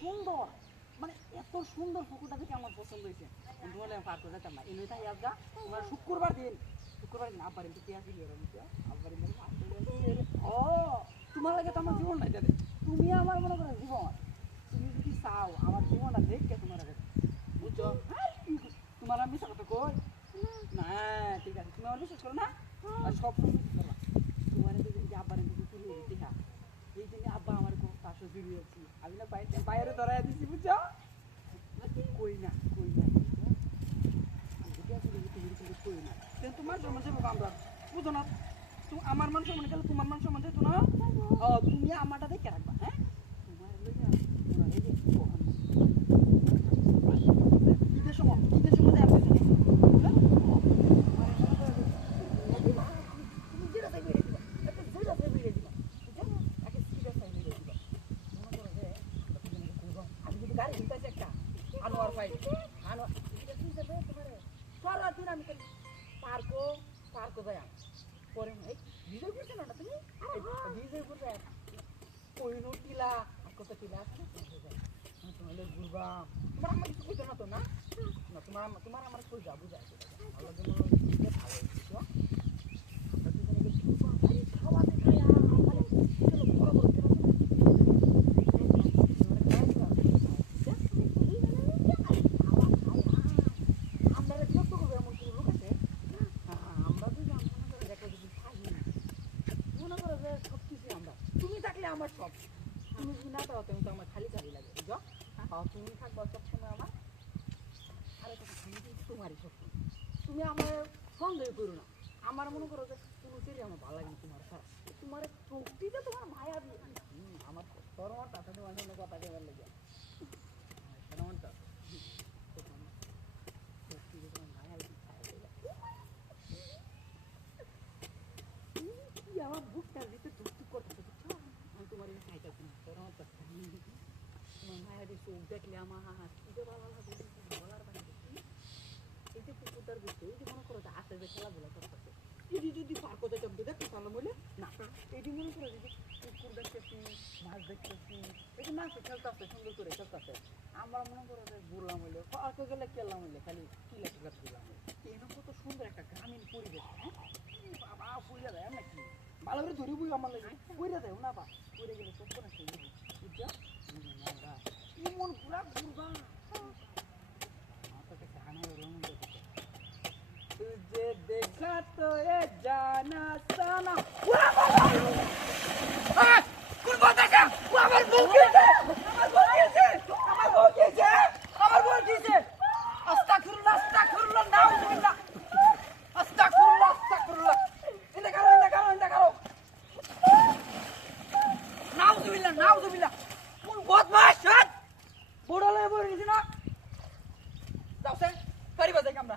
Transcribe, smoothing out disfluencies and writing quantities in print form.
সুন্দর মানে এত সুন্দর পুকুরটা দেখে আমার পছন্দ হয়েছে। বলে পার করে যেতাম না এনে তাই আসগা তোমার শুক্রবার দিন আব্বার একটু পেঁয়াজ দিয়ে আব্বার ও তোমার লাগে তো আমার জীবন নাই দাদা, তুমি আমার মনে করো জীবন। তুমি যদি চাও আমার জীবনটা দেখতে তোমার আগে বুঝছো, তোমার আমি মিশা কথা কই না, ঠিক আছে তুমি আমার বিশ্বাস করো না আর সব সময় বিশ্বাস করবা। তোমার যে আব্বার একটু তুলে দেখা এই জন্য আব্বা আমার পাশে জুড়িয়েছি আমি না বাইরে ধরাই দিচ্ছি বুঝছো, কই না কই না তোমার জন্য যাবো আমরা বুঝো না, আমার মান সম্মান গেলে তোমার মান সম্মান যেত না। তুমি আমারটা দেখে রাখবা, হ্যাঁ তোমার ঈদের সময় আনোয়ার ভাই সারাদিন আমি পার্কও যাই পরে বিজয় করছে না তুমি বিজয় করছে কইনো টিলা কত টিলা আছে তোমার ঘুরবা তোমার আমার কিছু কইতো না তো না তোমার আমার কই যা বুঝা ভালো আমার সব, তুমি যদি না পাও তুমি তো আমার খালি লাগে বুঝো, তুমি থাকবো সবসময় আমার আর তোমারই সবসময়, তুমি আমার সন্দেহ করো না, আমার মনে করো যে কোনো চেরি আমার ভালো লাগে তোমার ছাড়া, তোমার চোখটিতে তোমার মায়া দিয়ে আমার সরমানটা তোমার জন্য কথা কেবার লেগে সরমানটা আমার বুকটার ভিতরে ধুকটুক করতেছে বুঝছো, আমি তোমার এই খাইতেছি না তোমার মায়ের চোখ দেখলে আমার কি যে ভালো লাগে বলার বাইরে, এই যে পুকুরটার ভিতরে এই যে মনে করো যে আসে যে খেলাধুলা করতেছে, এটি যদি পার্ক যেতাম তো দেখতে পারলাম বলে না, এটি মনে করো যদি পুকুর দেখতেছি মাছ দেখতেছি এই যে মাছ খেলতেছে সুন্দর করে খেলতেছে, আমরা মনে করো যে ঘুরলাম হইলে পার্কে গেলে খেললাম হইলে খালি কিলা টিলা দিলাম, এরকম কত সুন্দর একটা গ্রামীণ পরিবেশ, হ্যাঁ বাবা পড়ে যায় আমরা কি ভালো করে ধরে বই আমার লাগে পড়ে যায় না বা পড়ে গেলে সব করে খেয়ে বুঝছো মন পুরা ঘুরবা तुझे देखा तो ये जाना साना কোন কথা কা আমার বউ কিছে আস্তাগফিরুল্লাহ নাউজুবিল্লাহ আস্তাগফিরুল্লাহ ইন্দা কারো নাউজুবিল্লাহ কোন বদমাশ বড় লাগে বড় গেছে না যাও সে পারিবা যাই আমরা